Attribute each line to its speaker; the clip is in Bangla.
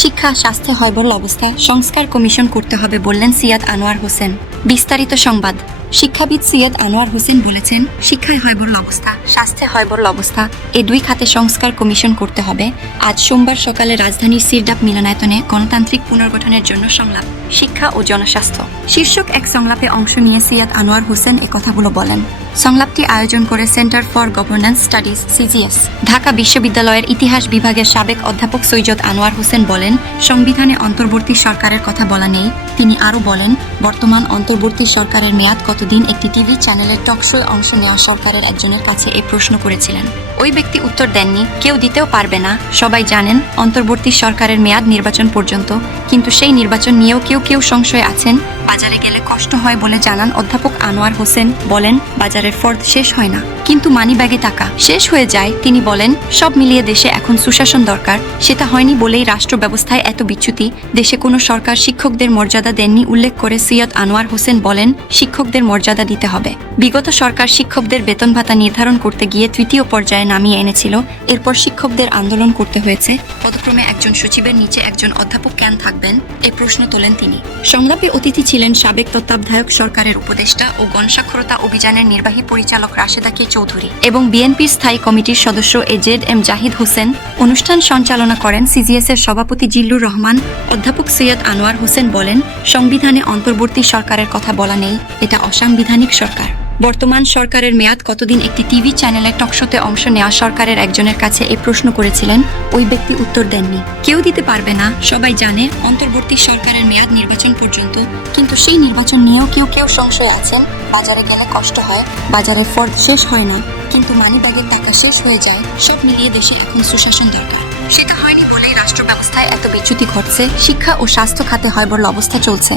Speaker 1: শিক্ষা স্বাস্থ্য হয়বল অবস্থা সংস্কার কমিশন করতে হবে বললেন সিয়াদ আনোয়ার হোসেন। বিস্তারিত সংবাদ। শিক্ষাবিদ সৈয়দ আনোয়ার হোসেন বলেছেন শিক্ষায় হয়বল অবস্থা, স্বাস্থ্যে হয়বল অবস্থা। এ দুই খাতে সংস্কার কমিশন করতে হবে। আজ সোমবার সকালে রাজধানীর সিরডাপ মিলনায়তনে গণতান্ত্রিক পুনর্গঠনের জন্য সংলাপ, শিক্ষা ও জনস্বাস্থ্য। শীর্ষক এক সংলাপে অংশ নিয়ে সিয়াদ আনোয়ার হোসেন এ কথাগুলো বলেন। সংলাপটি আয়োজন করে centre for governance studies, CGS. Dhaka বিশ্ববিদ্যালয়ের ইতিহাস বিভাগের সাবেক অধ্যাপক সৈয়দ আনোয়ার হোসেন বলেন, সংবিধানে অন্তর্বর্তী সরকারের কথা বলা নেই। তিনি আরও বলেন, বর্তমান অন্তর্বর্তী সরকারের মেয়াদ কতদিন একটি টিভি চ্যানেলের টকশোয় অংশ নেওয়া সরকারের একজনের কাছে এই প্রশ্ন করেছিলেন। ওই ব্যক্তি উত্তর দেননি, কেউ দিতেও পারবে না। সবাই জানেন, অন্তর্বর্তী সরকারের মেয়াদ নির্বাচন পর্যন্ত, কিন্তু সেই নির্বাচন নিয়েও কেউ কেউ সংশয় আছেন। বাজারে গেলে কষ্ট হয় বলে জানান অধ্যাপক আনোয়ার হোসেন। বলেন, বাজারের ফর্দ শেষ হয় না। কিন্তু মানিব্যাগে টাকা শেষ হয়ে যায়। তিনি বলেন, সব মিলিয়ে দেশে এখন সুশাসন দরকার। সেটা হয়নি বলেই রাষ্ট্র ব্যবস্থায় এত বিচ্যুতি। দেশে কোনো সরকার শিক্ষকদের মর্যাদা দেননি উল্লেখ করে সৈয়দ আনোয়ার হোসেন বলেন, শিক্ষকদের মর্যাদা দিতে হবে। বিগত সরকার শিক্ষকদের বেতন ভাতা নির্ধারণ করতে গিয়ে তৃতীয় পর্যায়ে নামিয়ে এনেছিল। এরপর শিক্ষকদের আন্দোলন করতে হয়েছে। পদক্রমে একজন সচিবের নিচে একজন অধ্যাপক কেন থাকবেন? এ প্রশ্ন তোলেন তিনি। সংলাপে অতিথি ছিলেন সাবেক তত্ত্বাবধায়ক সরকারের উপদেষ্টা ও গণস্বাক্ষরতা অভিযানের নির্বাহী পরিচালক রাশেদা কে চৌধুরী এবং বিএনপির স্থায়ী কমিটির সদস্য এজেড এম জাহিদ হোসেন। অনুষ্ঠান সঞ্চালনা করেন সিজিএস এর সভাপতি জিল্লুর রহমান। অধ্যাপক সৈয়দ আনোয়ার হোসেন বলেন, সংবিধানে অন্তর্বর্তী সরকারের কথা বলা নেই, এটা অসাংবিধানিক সরকার। বর্তমান সরকারের মেয়াদ কতদিন একটি টিভি চ্যানেলের টকশোতে অংশ নেওয়া সরকারের একজনের কাছে এই প্রশ্ন করেছিলেন, ওই ব্যক্তি উত্তর দেননি। কেউ দিতে পারবে না, সবাই জানে অন্তর্বর্তী সরকারের মেয়াদ নির্বাচন পর্যন্ত, কিন্তু সেই নির্বাচন নিয়েও কেউ কেউ সংশয় আছেন, বাজারে গেলে কষ্ট হয়, বাজারের ফর্দ শেষ হয় না, কিন্তু মানিব্যাগের টাকা শেষ হয়ে যায়, সব মিলিয়ে দেশে এখন সুশাসন দরকার। সেটা হয়নি বলেই রাষ্ট্র ব্যবস্থায় এত বিচ্যুতি ঘটছে, শিক্ষা ও স্বাস্থ্য খাতে হয় হয়বল অবস্থা চলছে।